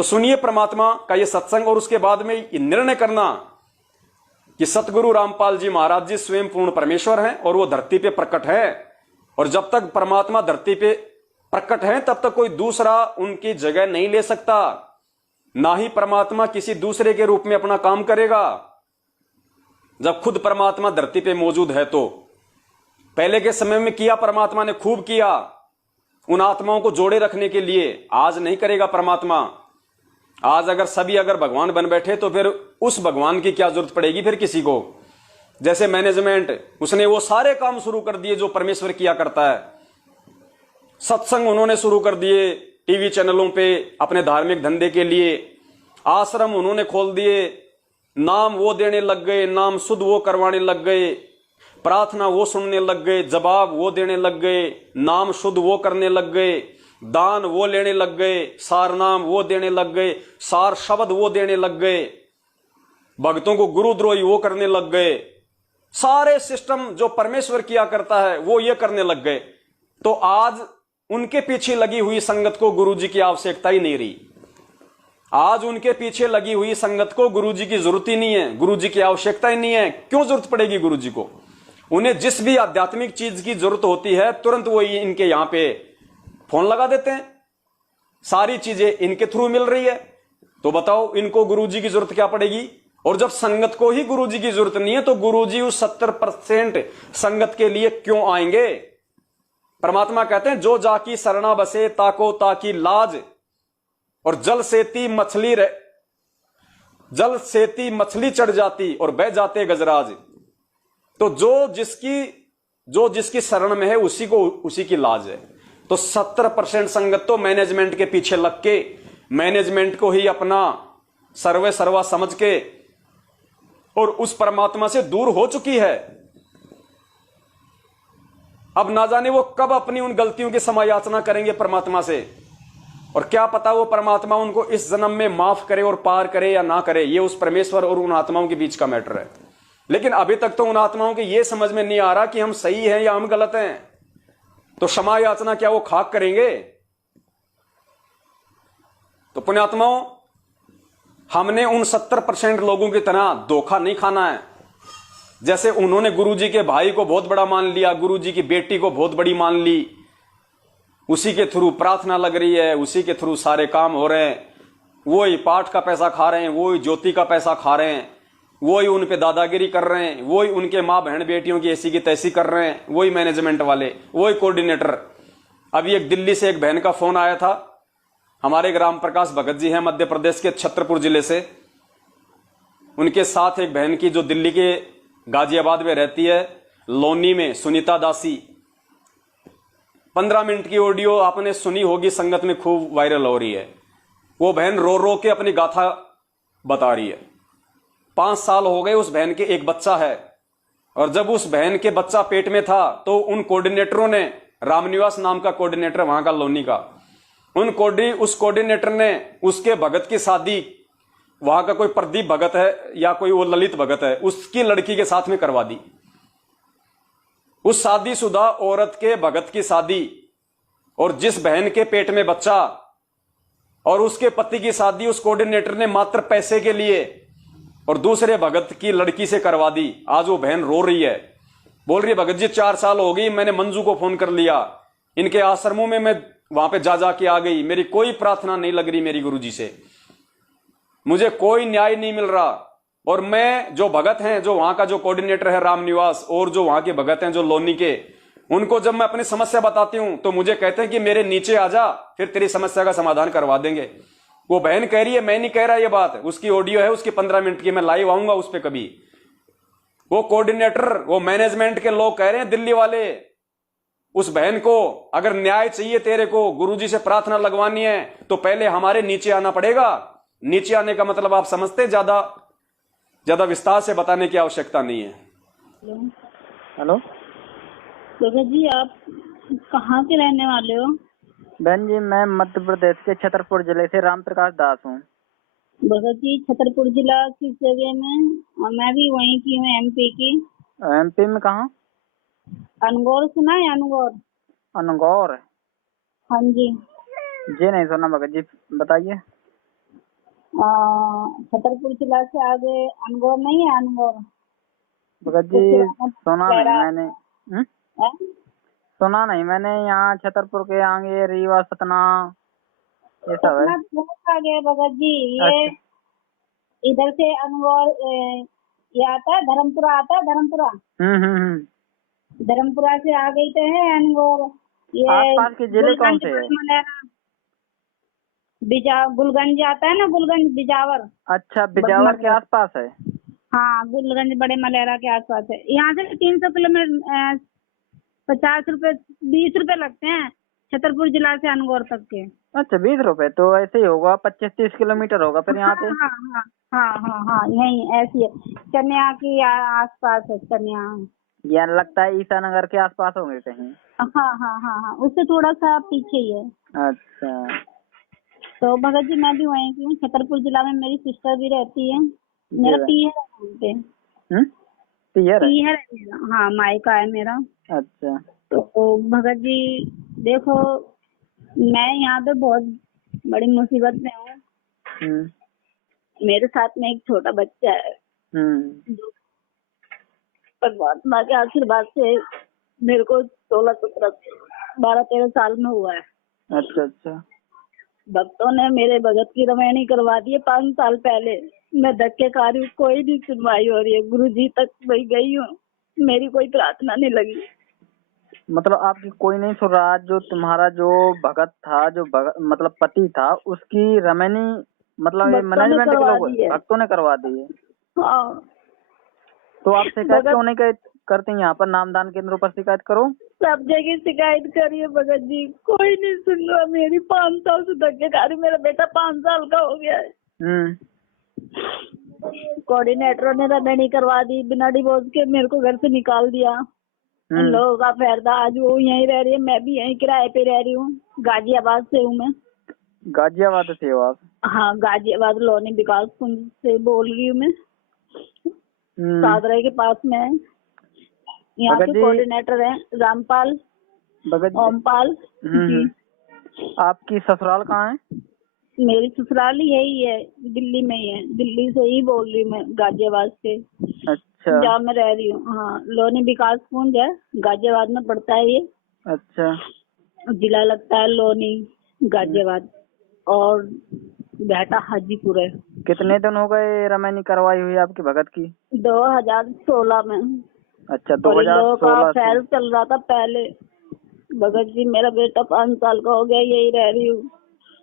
तो सुनिए परमात्मा का ये सत्संग, और उसके बाद में ये निर्णय करना कि सतगुरु रामपाल जी महाराज जी स्वयं पूर्ण परमेश्वर हैं और वो धरती पे प्रकट है। और जब तक परमात्मा धरती पे प्रकट है तब तक कोई दूसरा उनकी जगह नहीं ले सकता, ना ही परमात्मा किसी दूसरे के रूप में अपना काम करेगा। जब खुद परमात्मा धरती पे मौजूद है तो पहले के समय में किया परमात्मा ने, खूब किया उन आत्माओं को जोड़े रखने के लिए। आज नहीं करेगा परमात्मा। आज अगर भगवान बन बैठे तो फिर उस भगवान की क्या जरूरत पड़ेगी फिर किसी को। जैसे मैनेजमेंट, उसने वो सारे काम शुरू कर दिए जो परमेश्वर किया करता है। सत्संग उन्होंने शुरू कर दिए टीवी चैनलों पे अपने धार्मिक धंधे के लिए। आश्रम उन्होंने खोल दिए, नाम वो देने लग गए, नाम शुद्ध वो करवाने लग गए, प्रार्थना वो सुनने लग गए, जवाब वो देने लग गए, नाम शुद्ध वो करने लग गए, दान वो लेने लग गए, सार नाम वो देने लग गए, सार शब्द वो देने लग गए, भक्तों को गुरुद्रोही वो करने लग गए। सारे सिस्टम जो परमेश्वर किया करता है वो ये करने लग गए। तो आज उनके पीछे लगी हुई संगत को गुरुजी की आवश्यकता ही नहीं रही। आज उनके पीछे लगी हुई संगत को गुरुजी की जरूरत ही नहीं है, गुरुजी की आवश्यकता ही नहीं है। क्यों जरूरत पड़ेगी गुरुजी को? उन्हें जिस भी आध्यात्मिक चीज की जरूरत होती है तुरंत वो इनके यहां पे फोन लगा देते हैं, सारी चीजें इनके थ्रू मिल रही है। तो बताओ इनको गुरुजी की जरूरत क्या पड़ेगी? और जब संगत को ही गुरुजी की जरूरत नहीं है तो गुरुजी उस 70% संगत के लिए क्यों आएंगे? परमात्मा कहते हैं जो जाकी शरणा बसे ताको ताकी लाज, और जल सेती मछली चढ़ जाती और बह जाते गजराज। तो जो जिसकी शरण में है उसी की लाज है। तो 70% संगत तो मैनेजमेंट के पीछे लग के, मैनेजमेंट को ही अपना सर्वे सर्वा समझ के और उस परमात्मा से दूर हो चुकी है। अब ना जाने वो कब अपनी उन गलतियों की समायाचना करेंगे परमात्मा से, और क्या पता वो परमात्मा उनको इस जन्म में माफ करे और पार करे या ना करे। ये उस परमेश्वर और उन आत्माओं के बीच का मैटर है। लेकिन अभी तक तो उन आत्माओं के ये समझ में नहीं आ रहा कि हम सही हैं या हम गलत हैं। तो क्षमा याचना क्या वो खाक करेंगे? तो पुण्यात्माओं, हमने उन 70% लोगों की तरह धोखा नहीं खाना है। जैसे उन्होंने गुरुजी के भाई को बहुत बड़ा मान लिया, गुरुजी की बेटी को बहुत बड़ी मान ली, उसी के थ्रू प्रार्थना लग रही है, उसी के थ्रू सारे काम हो रहे हैं, वही पाठ का पैसा खा रहे हैं, वही ज्योति का पैसा खा रहे हैं, वही उन पे दादागिरी कर रहे हैं, वही उनके माँ बहन बेटियों की ऐसी की तैसी कर रहे हैं, वही मैनेजमेंट वाले, वही कोऑर्डिनेटर। अभी एक दिल्ली से एक बहन का फोन आया था, हमारे ग्राम प्रकाश भगत जी हैं मध्य प्रदेश के छतरपुर जिले से। उनके साथ एक बहन की जो दिल्ली के गाजियाबाद में रहती है, लोनी में, सुनीता दासी। 15 मिनट की ऑडियो आपने सुनी होगी, संगत में खूब वायरल हो रही है। वो बहन रो रो के अपनी गाथा बता रही है। 5 साल हो गए उस बहन के, एक बच्चा है, और जब उस बहन के बच्चा पेट में था तो उन कोऑर्डिनेटरों ने, रामनिवास नाम का कोऑर्डिनेटर वहां का लोनी का, उस कोऑर्डिनेटर ने उसके भगत की शादी, वहां का कोई प्रदीप भगत है या कोई वो ललित भगत है, उसकी लड़की के साथ में करवा दी। उस शादीशुदा औरत के भगत की शादी, और जिस बहन के पेट में बच्चा और उसके पति की शादी उस कोऑर्डिनेटर ने मात्र पैसे के लिए और दूसरे भगत की लड़की से करवा दी। आज वो बहन रो रही है, बोल रही है भगत जी 4 साल हो गई, मैंने मंजू को फोन कर लिया, इनके आश्रमों में मैं वहां पे जा के आ गई, मेरी कोई प्रार्थना नहीं लग रही मेरी गुरुजी से, मुझे कोई न्याय नहीं मिल रहा। और मैं जो भगत हैं, जो वहां का जो कोऑर्डिनेटर है रामनिवास, और जो वहां के भगत हैं जो लोनी के, उनको जब मैं अपनी समस्या बताती हूं तो मुझे कहते हैं कि मेरे नीचे आ जा, फिर तेरी समस्या का समाधान करवा देंगे। वो बहन कह रही है, मैं नहीं कह रहा ये बात, उसकी ऑडियो है, उसकी 15 मिनट की, मैं लाइव आऊंगा उस पर कभी। वो कोऑर्डिनेटर, वो मैनेजमेंट के लोग कह रहे हैं दिल्ली वाले, उस बहन को अगर न्याय चाहिए तेरे को, गुरुजी से प्रार्थना लगवानी है तो पहले हमारे नीचे आना पड़ेगा। नीचे आने का मतलब आप समझते, ज्यादा विस्तार से बताने की आवश्यकता नहीं है। हेलो भगत जी, आप कहाँ के रहने वाले हो? बहन जी, मैं मध्य प्रदेश के छतरपुर जिले से राम प्रकाश दास हूँ। भगत जी, छतरपुर जिला किस जगह में? मैं भी वहीं की हूँ, एमपी की। एमपी में कहाँ? अनगौर सुना है? अनगौर। अनगौर? हाँ जी। जी नहीं सुना भगत जी, बताइए। छतरपुर जिला से आगे अनगौर नहीं है, अनगौर भगत उसके जी बाद में सुना नहीं लहरा मैंने। है। सुना नहीं मैंने, यहाँ छतरपुर के आगे रीवा सतना ये सब है। सतना तो बहुत आगे है भगत जी। ये अच्छा। इधर से अनगौर ये आता है, धर्मपुरा आता है, धर्मपुरा। हम्म। धर्मपुरा से आ गई तो है अनगौर। ये आसपास के जिले कौन गुलगंज से है? मलेरा गुलगंज आता है ना, गुलगंज बिजावर। अच्छा, बिजावर के आसपास है। हाँ, गुलगंज बड़े मलेरा के आसपास है। यहाँ से 300 किलोमीटर 50 रुपए 20 रुपए लगते हैं छतरपुर जिला से अनगौर तक के। अच्छा, 20 रुपए तो ऐसे ही होगा, 25-30 किलोमीटर होगा फिर यहाँ से। हाँ हाँ हाँ हाँ हाँ, यही ऐसी है। चनिया की आसपास है, चनिया। या लगता है ईसानगर के आसपास होंगे कहीं। हाँ हाँ हाँ हाँ, उससे थोड़ा सा पीछे ही है। अच्छा। तो भगत जी मैं भी वहीं की हूँ, छतरपुर जिला में मेरी सिस्टर भी रहती है। मेरा पीहर है वहाँ पे। पीहर है? पीहर है मेरा, हाँ, मायका है मेरा। अच्छा। तो भगत जी देखो, मैं यहाँ पे बहुत बड़ी मुसीबत में हूँ। मेरे साथ में एक छोटा बच्चा है जो परमात्मा के आशीर्वाद से मेरे को 12 13 साल में हुआ है। अच्छा अच्छा। भक्तों ने मेरे भगत की रमैनी करवा दी है 5 साल पहले। मैं धक्के खा रही हूँ, कोई नहीं सुनवाई हो रही है। गुरु जी तक मैं गई हूँ, मेरी कोई प्रार्थना नहीं लगी। मतलब आपकी कोई नहीं सुन रहा? जो तुम्हारा जो भगत था, जो मतलब पति था, उसकी रमैनी मतलब ये मैनेजमेंट के लोग भक्तों ने करवा दी है। हाँ। तो आप शिकायत क्यों नहीं करते? यहाँ पर नामदान केंद्रों पर शिकायत करो। सब जगह शिकायत करिए भगत जी, कोई नहीं सुन रहा मेरी। 5 साल से धक्के खा रही। मेरा बेटा 5 साल का हो गया है। कोऑर्डिनेटर ने रमैनी करवा दी, बिना डिवोर्स के मेरे को घर से निकाल दिया। इन लोगों का फैरदा। आज वो यहीं रह रही है, मैं भी यहीं किराए पे रह रही हूँ। गाजियाबाद से हूँ मैं। गाजियाबाद से हो आप? हाँ, गाजियाबाद लोनी विकास कुंज से बोल रही हूँ मैं। सादरा के पास में है। यहाँ के कोऑर्डिनेटर हैं रामपाल, ओमपाल जी। आपकी ससुराल कहाँ है? मेरी ससुराल यही है, दिल्ली में ही है। दिल्ली से ही बोल रही हूँ मैं, गाजियाबाद से। अच्छा। जहाँ मैं रह रही हूँ, हाँ, लोनी विकास कुंज है, गाजियाबाद में पड़ता है ये। अच्छा। जिला लगता है लोनी, गाजियाबाद, और बेटा हाजीपुर है। कितने दिन हो गए रमैनी करवाई हुई आपकी भगत की? 2016 में। अच्छा, 2016 का फैल चल रहा था पहले। भगत जी मेरा बेटा 5 साल का हो गया, यही रह रही हूँ।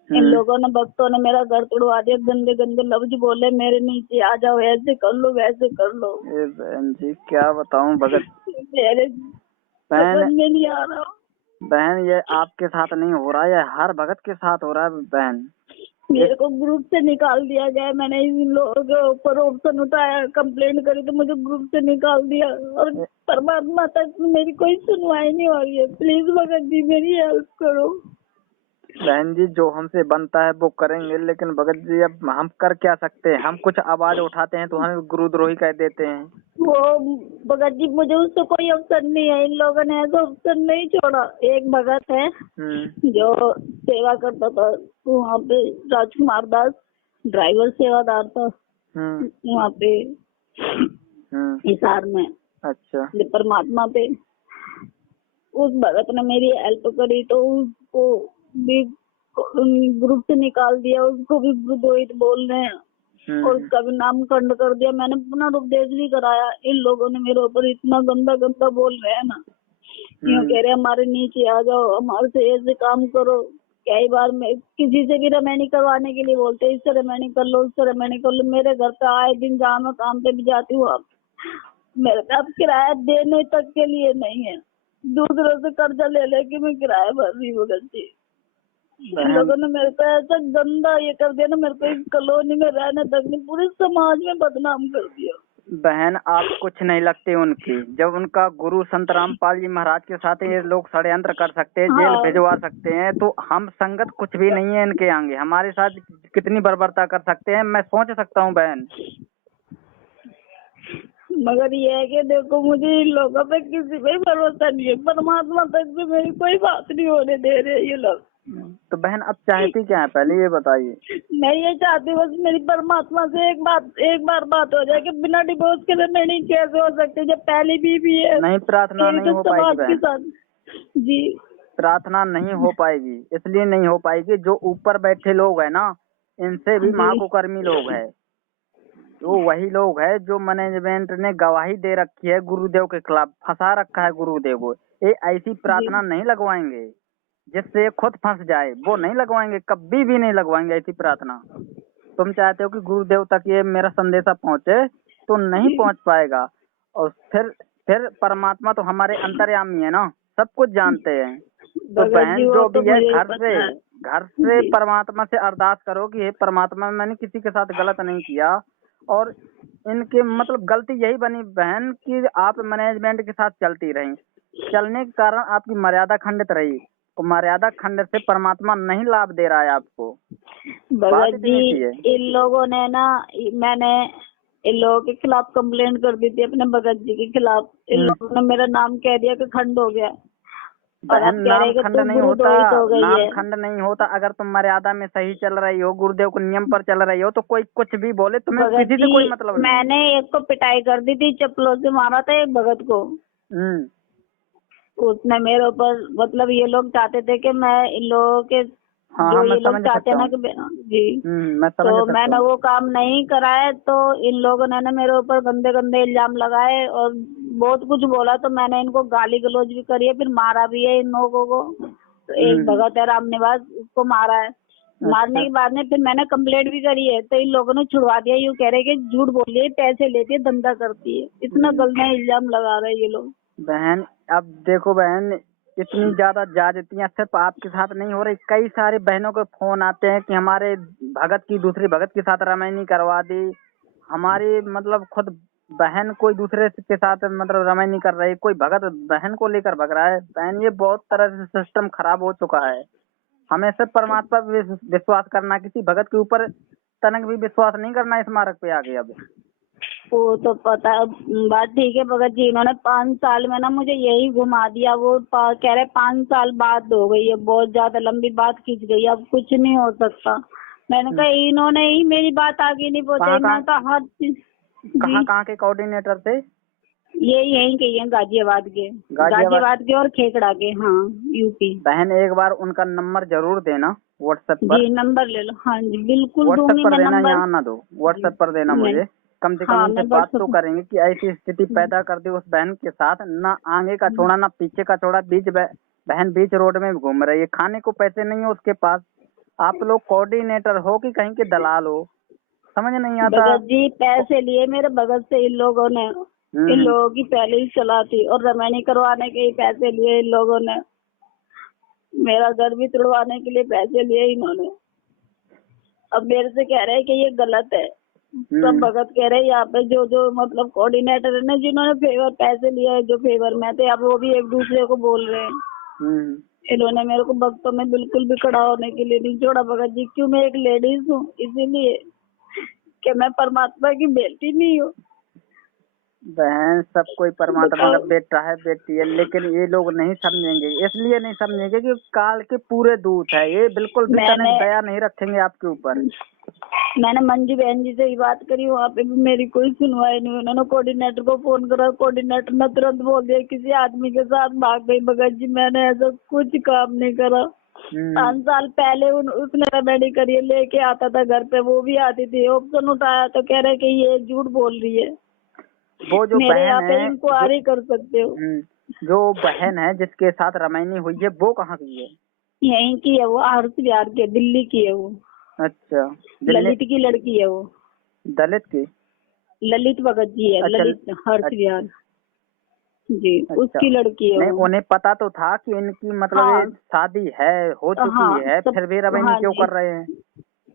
इन लोगों ने, भक्तों ने मेरा घर तोड़वा दिया। गंदे गंदे लफ्ज बोले मेरे नीचे, आ जाओ, ऐसे कर लो, वैसे कर लो। बहन जी क्या बताऊं भगत, मेरे समझ में नहीं आ रहा। बहन ये आपके साथ नहीं हो रहा, ये हर भगत के साथ हो रहा है बहन। मेरे को ग्रुप से निकाल दिया गया। मैंने इन लोगों के ऊपर ऑप्शन उठाया, कंप्लेंट करी तो मुझे ग्रुप से निकाल दिया। और परमात्मा तक मेरी कोई सुनवाई नहीं हो रही है। प्लीज भगत जी मेरी हेल्प करो। बहन जी जो हमसे बनता है वो करेंगे, लेकिन भगत जी अब हम कर क्या सकते हैं? हम कुछ आवाज उठाते हैं तो हमें गुरुद्रोही कह देते हैं। वो भगत जी मुझे उससे कोई ऑप्शन नहीं है। इन लोगों ने ऐसा ऑप्शन नहीं छोड़ा। एक भगत है जो सेवा करता था वहाँ पे, राजकुमार दास, ड्राइवर सेवादार था वहाँ पे हिसार में। अच्छा। परमात्मा पे उस भगत ने मेरी हेल्प करी तो उसको भी ग्रुप से निकाल दिया। उसको भी विद्रोहित बोल रहे हैं और उसका भी नाम खंड कर दिया। मैंने पुनरुपदेश भी कराया। इन लोगों ने मेरे ऊपर इतना गंदा गंदा बोल रहे हैं ना, यूँ कह रहे हमारे नीचे आ जाओ, हमारे से ऐसे काम करो। कई बार मैं किसी से भी रमैनी करवाने के लिए बोलते, इससे रमैनी कर लो, उससे रमैनी कर लो। मेरे घर पे आए दिन जहाँ मैं काम पे भी जाती हूँ, आप मेरे पे अब किराया देने तक के लिए नहीं है। दूसरों से कर्जा ले लेके मैं किराया भर रही हूँ। इन लोगों ने मेरे को ऐसा गंदा ये कर दिया ना, मेरे को इस कॉलोनी में रहने तक नहीं, पूरे समाज में बदनाम कर दिया। बहन आप कुछ नहीं लगते उनकी। जब उनका गुरु संत रामपाल जी महाराज के साथ ये लोग षड्यंत्र कर सकते हैं, जेल भिजवा सकते हैं, तो हम संगत कुछ भी नहीं है इनके आगे। हमारे साथ कितनी बर्बरता कर सकते हैं मैं सोच सकता हूँ बहन। मगर ये है कि देखो, मुझे इन लोगों पे किसी पे भरोसा नहीं है। परमात्मा तक से मेरी कोई बात नहीं होने दे रहे ये लोग। तो बहन अब चाहती क्या है, पहले ये बताइए। मैं ये चाहती हूँ बस मेरी परमात्मा से एक बार बात हो जाए कि बिना डिवोर्स के रेमेडी कैसे हो सकती है जब पहली बीवी है। नहीं, प्रार्थना नहीं हो पाएगी समाज के बहन, साथ जी। प्रार्थना नहीं हो पाएगी, इसलिए नहीं हो पाएगी, जो ऊपर बैठे लोग हैं ना, इनसे भी जी। महाकुकर्मी लोग हैं। तो वही लोग है जो मैनेजमेंट ने गवाही दे रखी है गुरुदेव के खिलाफ, फंसा रखा है गुरुदेव को। ये ऐसी प्रार्थना नहीं लगवाएंगे जिससे खुद फंस जाए, वो नहीं लगवाएंगे, कभी भी नहीं लगवाएंगे ऐसी प्रार्थना। तुम चाहते हो कि गुरुदेव तक ये मेरा संदेशा पहुंचे, तो नहीं पहुंच पाएगा। और फिर परमात्मा तो हमारे अंतर्यामी है ना, सब कुछ जानते हैं। तो भगत बहन जी वो जो तो भी है मुझे घर पता है। से जी। परमात्मा से अरदास करो कि हे परमात्मा, मैंने किसी के साथ गलत नहीं किया, और इनके मतलब गलती यही बनी बहन कि आप मैनेजमेंट के साथ चलती रही, चलने के कारण आपकी मर्यादा खंडित रही, तो मर्यादा खंडित से परमात्मा नहीं लाभ दे रहा है आपको। बात भगत इतनी जी सी है। इन लोगों ने ना, मैंने इन लोगों के खिलाफ कंप्लेंट कर दी थी अपने भगत जी के खिलाफ। इन लोगों ने मेरा नाम कह दिया कि खंड हो गया, और बहन अब कह रहे नाम हैं कि खंड तू नहीं होता, गुरुद्रोहित हो गई नाम है। खंड नहीं होता। अगर तुम मर्यादा में सही चल रही हो, गुरुदेव के नियम पर चल रही हो, तो कोई कुछ भी बोले, तुम्हें भगत किसी से जी कोई मतलब नहीं। मैंने एक को पिटाई कर दी थी, चप्पलों से मारा था एक भगत को। उसने मेरे ऊपर मतलब ये लोग चाहते थे कि मैं इन लोगों के हाँ जो हाँ, मैं ये लोग समझ चाहते हैं सकता ना हूँ। कि जी। मैं समझ तो सकता मैंने हूँ। वो काम नहीं कराया, तो इन लोगों ने ना मेरे ऊपर गंदे गंदे इल्जाम लगाए और बहुत कुछ बोला। तो मैंने इनको गाली गलौज भी करी है, फिर मारा भी है इन लोगों को। तो एक भगत है राम निवास, उसको मारा है। मारने के बाद में फिर मैंने कंप्लेंट भी करी है, तो इन लोगों ने छुड़वा दिया। यूँ कह रहे कि झूठ बोल रही है, पैसे लेती है, धंधा करती है। इतना गंदा इल्जाम लगा रहे हैं ये लोग। बहन अब देखो बहन, इतनी ज्यादा ज्यादतियां सिर्फ आपके साथ नहीं हो रही, कई सारे बहनों के फोन आते हैं कि हमारे भगत की दूसरी भगत के साथ रमैनी करवा दी, हमारी मतलब खुद बहन कोई दूसरे के साथ मतलब रमैनी कर रही, कोई भगत बहन को लेकर भग रहा है। बहन ये बहुत तरह से सिस्टम खराब हो चुका है। हमें सिर्फ परमात्मा पे विश्वास करना, किसी भगत के ऊपर तनक भी विश्वास नहीं करना इस मार्ग पे आगे। अब वो तो पता है, बात ठीक है भगत जी। इन्होंने 5 साल में ना मुझे यही घुमा दिया। वो कह रहे 5 साल बात हो गई है, बहुत ज्यादा लंबी बात खींच गई, अब कुछ नहीं हो सकता। मैंने कहा इन्होंने ही मेरी बात आगे नहीं पहुंचाई। मैं तो हर चीज कहाँ के कोऑर्डिनेटर थे? ये यहीं के हैं, गाजियाबाद के और खेखड़ा के। हाँ, यूपी। बहन एक बार उनका नंबर जरूर देना व्हाट्सएप पर। जी नंबर ले लो। हाँ जी बिल्कुल व्हाट्सएप दूंगी पर मैं देना, नंबर। यहाँ ना दो, व्हाट्सएप पर देना मुझे। कम से कम हाँ, उनसे मैं बात तो व्हाट्सएप। करेंगे कि ऐसी स्थिति पैदा कर दी उस बहन के साथ, ना आगे का छोड़ा ना पीछे का छोड़ा, बहन बीच रोड में घूम रही है, खाने को पैसे नहीं है उसके पास। आप लोग कोऑर्डिनेटर हो कि कहीं के दलाल हो, समझ नहीं आता। भगत जी पैसे लिए मेरे भगत से इन लोगों ने। इन लोगों की पहले ही सलाह थी, और रमैनी करवाने के ही पैसे लिए इन लोगों ने। मेरा घर भी तुड़वाने के लिए पैसे लिए इन्होंने। अब मेरे से कह रहे हैं कि ये गलत है। सब भगत कह रहे हैं यहाँ पे जो मतलब कोऑर्डिनेटर है ना, जिन्होंने फेवर पैसे लिए है, जो फेवर में थे, अब वो भी एक दूसरे को बोल रहे हैं। इन्होंने मेरे को भक्तों में बिल्कुल भी खड़ा होने के लिए नहीं छोड़ा भगत जी। क्यों? मैं एक लेडीज हूँ, इसीलिए कि मैं परमात्मा की बेटी नहीं हूँ। बहन सब कोई परमात्मा का बेटा है, बेटी है, लेकिन ये लोग नहीं समझेंगे। इसलिए नहीं समझेंगे कि काल के पूरे दूत है ये, बिल्कुल भी तनिक दया नहीं रखेंगे आपके ऊपर। मैंने मंजू बहन जी से ही बात करी, वहाँ पे भी मेरी कोई सुनवाई नहीं। उन्होंने कोऑर्डिनेटर को फोन करा, कोऑर्डिनेटर ने तुरंत बोल दिया किसी आदमी के साथ भाग गई। भगत जी मैंने ऐसा कुछ काम नहीं करा। 5 साल पहले उसने रेमेडी करी, लेके आता था घर पे, वो भी आती थी। ऑप्शन उठाया तो कह रहे कि ये झूठ बोल रही है। वो जो मेरे यहाँ बहन पे है, इंक्वायरी कर सकते हो। जो बहन है जिसके साथ रमैनी हुई है, वो कहाँ की है? यहीं की है वो, आरस बिहार के, दिल्ली की है वो। अच्छा, ललित की लड़की है वो। दलित की? ललित भगत जी है। अच्छा, ललित हर्ष बिहार जी। अच्छा, उसकी लड़की है नहीं वो। उन्हें पता तो था कि इनकी मतलब ये शादी है, हो चुकी है, फिर भी रमैनी क्यों कर रहे हैं?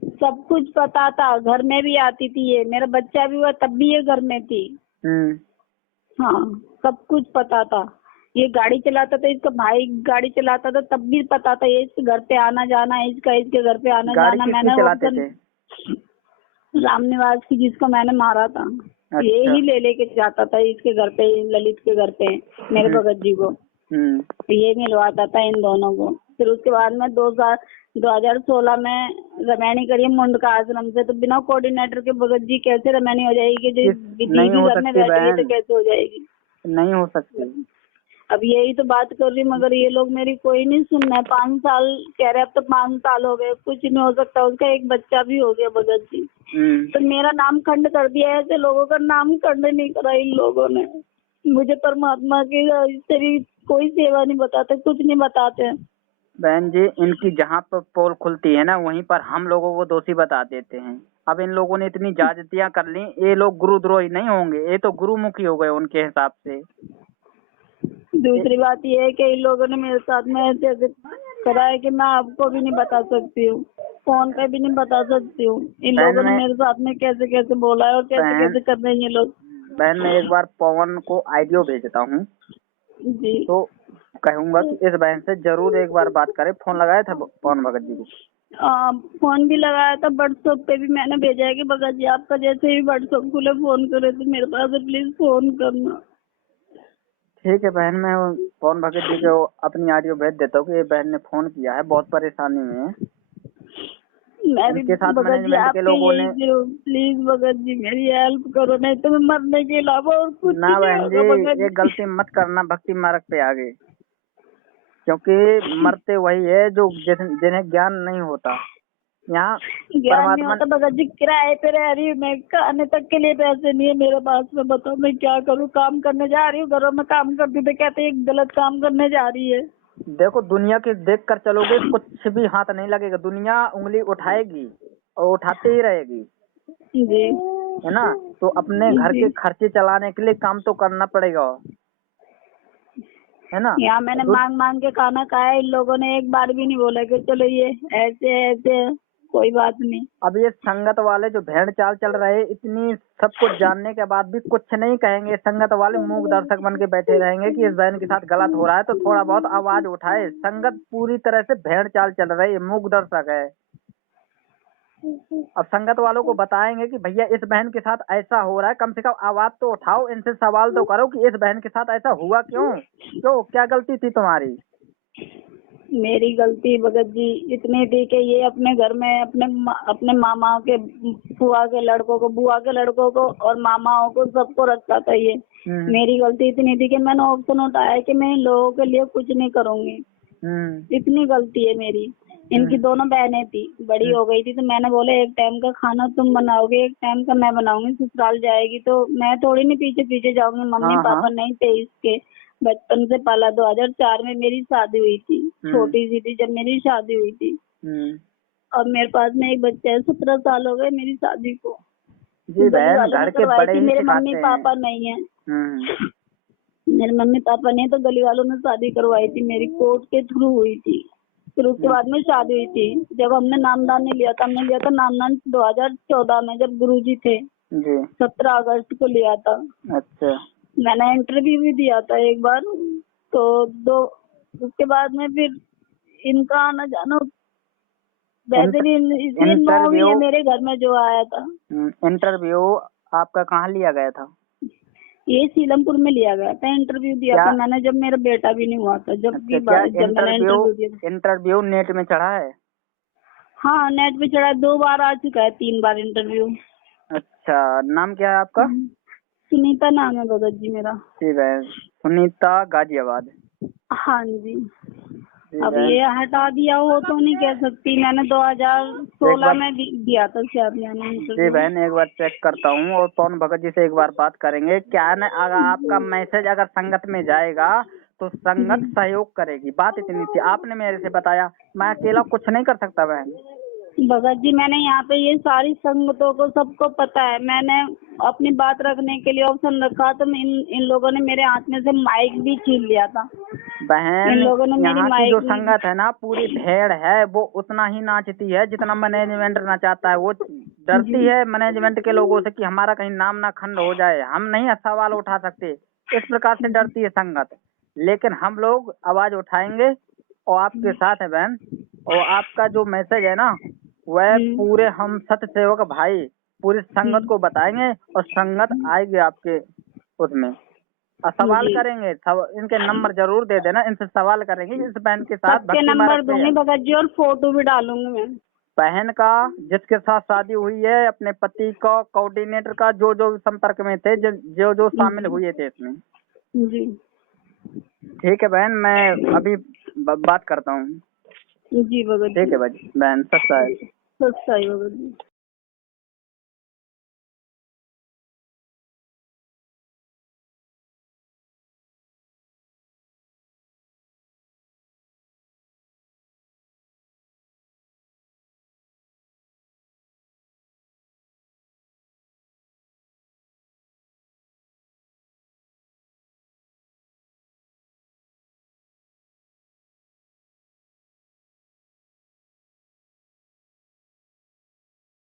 सब कुछ पता था, घर में भी आती थी ये। मेरा बच्चा भी हुआ तब भी ये घर में थी। हाँ, सब कुछ पता था। ये गाड़ी चलाता था, इसका भाई गाड़ी चलाता था, तब भी पता था ये इसके घर पे आना जाना है, इसके घर पे आना जाना। मैंने चलाते थे? राम निवास की, जिसको मैंने मारा था। अच्छा। ये ही ले लेके जाता था इसके घर पे, ललित के घर पे, मेरे भगत जी को। ये मिलवाता था इन दोनों को। फिर उसके बाद में 2016 में रमैनी करी मुंड का आश्रम से, तो बिना कोऑर्डिनेटर के भगत जी कैसे रमैनी हो जाएगी? जो नहीं हो घर में सकती बैठी है तो बहन, कैसे हो जाएगी? नहीं हो सकती। अब यही तो बात कर रही, मगर ये लोग मेरी कोई नहीं सुन रहा है। 5 साल कह रहे, अब तो 5 साल हो गए, कुछ नहीं हो सकता। उसका एक बच्चा भी हो गया भगत जी, तो मेरा नाम खंड कर दिया। ऐसे लोगों का नाम खंड नहीं करा इन लोगों ने। मुझे परमात्मा की तेरी कोई सेवा नहीं बताते, कुछ नहीं बताते। बहन जी, इनकी जहाँ पर पोल खुलती है ना, वहीं पर हम लोगों को दोषी बता देते हैं। अब इन लोगों ने इतनी ज्यादतियां कर ली, ये लोग गुरुद्रोही नहीं होंगे, ये तो गुरुमुखी हो गए उनके हिसाब से। दूसरी बात ये है कि इन लोगों ने मेरे साथ में ऐसे ऐसे करा है कि मैं आपको भी नहीं बता सकती हूँ, फोन पे भी नहीं बता सकती हूँ। इन लोगों ने मेरे साथ में कैसे कैसे बोला है और कैसे कैसे कर रहे हैं ये लोग। बहन, मैं एक बार पवन को ऑडियो भेजता हूँ जी, तो कहूंगा कि इस बहन से जरूर एक बार बात करें। फोन लगाया था पवन भगत जी को? फोन भी लगाया था, व्हाट्सएप पे भी मैंने भेजा है कि भगत जी आपका जैसे ही व्हाट्सएप खुले फोन करे तो मेरे पास प्लीज फोन करना। ठीक है बहन, मैं पवन भगत जी को अपनी ऑडियो भेज देता हूँ कि ये बहन ने फोन किया है, बहुत परेशानी में है। मैं भी इनके साथ भगत जी मैनेजमेंट के आपके लोगों ने, प्लीज भगत जी मेरी हेल्प करो, नहीं तो मैं मरने के अलावा और कुछ ना नहीं बहन होगा भगत जी, ये जी। गलती मत करना भक्ति मार्ग पे आगे, क्योंकि मरते वही है जो जिन्हें ज्ञान नहीं होता। यहाँ ज्ञान नहीं परमात्मा, होता भगत जी, किराए पे रह रही हूँ मैं, खाने तक के लिए पैसे नहीं है मेरे पास में। बताओ मैं क्या करूँ? काम करने जा रही हूँ, घरों में काम करती तो कहते हैं गलत काम करने जा रही है। देखो दुनिया के देख कर चलोगे कुछ भी हाथ नहीं लगेगा, दुनिया उंगली उठाएगी और उठाते ही रहेगी, जी है ना। तो अपने घर जी। के खर्चे चलाने के लिए काम तो करना पड़ेगा, है ना। यहाँ मैंने मांग मांग के खाना खाया, इन लोगों ने एक बार भी नहीं बोला कि चलो ये ऐसे ऐसे है, कोई बात नहीं। अब ये संगत वाले जो भेड़ चाल चल रहे, इतनी सब कुछ जानने के बाद भी कुछ नहीं कहेंगे। संगत वाले मूक दर्शक बन के बैठे रहेंगे कि इस बहन के साथ गलत हो रहा है तो थोड़ा बहुत आवाज उठाए। संगत पूरी तरह से भेड़ चाल चल रही है, मूक दर्शक है। अब संगत वालों को बताएंगे कि भैया इस बहन के साथ ऐसा हो रहा है, कम से कम आवाज तो उठाओ, इनसे सवाल तो करो कि इस बहन के साथ ऐसा हुआ क्यों, क्या गलती थी तुम्हारी। मेरी गलती भगत जी इतनी थी कि ये अपने घर में अपने मामा के, फुआ के लड़कों को, बुआ के लड़कों को और मामाओं को सबको रखता था ये। मेरी गलती इतनी थी कि मैंने ऑप्शन उठाया कि मैं इन लोगों के लिए कुछ नहीं करूंगी। इतनी गलती है मेरी। इनकी दोनों बहनें थी, बड़ी हो गई थी, तो मैंने बोले एक टाइम का खाना तुम बनाओगे, एक टाइम का मैं बनाऊंगी। ससुराल जाएगी तो मैं थोड़ी नहीं पीछे पीछे जाऊंगी। मम्मी पापा नहीं थे इसके, बचपन से पाला। 2004 में मेरी शादी हुई थी, छोटी सी थी जब मेरी शादी हुई थी। अब मेरे पास में एक बच्चा है, 17 साल हो गए मेरी शादी को। जी बहन, घर के बड़े ही मेरे सिखाते मम्मी हैं। पापा नहीं है, मेरे मम्मी पापा नहीं, तो गली वालों ने शादी करवाई थी मेरी, कोर्ट के थ्रू हुई थी। फिर उसके बाद में शादी हुई थी। जब हमने नामदान नहीं लिया था, हमने लिया था नामदान 2014 में, जब गुरुजी थे। 17 अगस्त को लिया था। अच्छा। मैंने इंटरव्यू भी दिया था एक बार, तो उसके बाद में फिर इनका आना जाना वैसे भी इंटरव्यू है मेरे घर में जो आया था। इंटरव्यू आपका कहाँ लिया गया था? ये सीलमपुर में लिया गया था। इंटरव्यू दिया था मैंने जब मेरा बेटा भी नहीं हुआ था। जब मैंने इंटरव्यू दिया। इंटरव्यू नेट में चढ़ा है? हाँ नेट पे चढ़ा है, 2 बार आ चुका है, 3 बार इंटरव्यू। अच्छा, नाम क्या है आपका? सुनीता नाम है भगत जी मेरा। ठीक है, सुनीता, गाजियाबाद। हाँ जी। अब ये हटा दिया हो तो नहीं कह सकती, मैंने 2016 में दिया था शायद मैंने इंटरव्यू। जी बहन, एक बार चेक करता हूँ और पवन भगत जी से एक बार बात करेंगे। क्या है ना, अगर आपका मैसेज अगर संगत में जाएगा तो संगत सहयोग करेगी, बात इतनी थी। आपने मेरे से बताया, मैं अकेला कुछ नहीं कर सकता बहन। भगत जी मैंने यहाँ पे ये सारी संगतों को सबको पता है, मैंने अपनी बात रखने के लिए ऑप्शन रखा तो इन लोगों ने मेरे हाथ में से माइक भी छीन लिया था। बहन, इन लोगों ने मेरी यहाँ की जो संगत है ना, पूरी भेड़ है, वो उतना ही नाचती है जितना मैनेजमेंट नाचाता है। वो डरती है मैनेजमेंट के लोगों से कि हमारा कहीं नाम ना खंड हो जाए, हम नहीं सवाल उठा सकते, इस प्रकार से डरती है संगत। लेकिन हम लोग आवाज उठाएंगे और आपके साथ है बहन। और आपका जो मैसेज है ना, वह पूरे हम सत्य सेवक भाई पूरी संगत को बताएंगे और संगत आएगी आपके उसमें। सवाल जी। करेंगे, इनके नंबर जरूर दे देना, इनसे सवाल करेंगे इस बहन के साथ सबके भक्ति नंबर मार्ग पे दूंगी है। भगत जी, और फोटो भी डालूंगी मैं। बहन का जिसके साथ शादी हुई है, अपने पति का, कोऑर्डिनेटर का, जो जो संपर्क में थे, जो जो शामिल हुए थे इसमें। जी ठीक है बहन, मैं अभी बात करता हूँ। जी भगत ठीक है बहन, सच्चा है। सच्चाई भगत जी।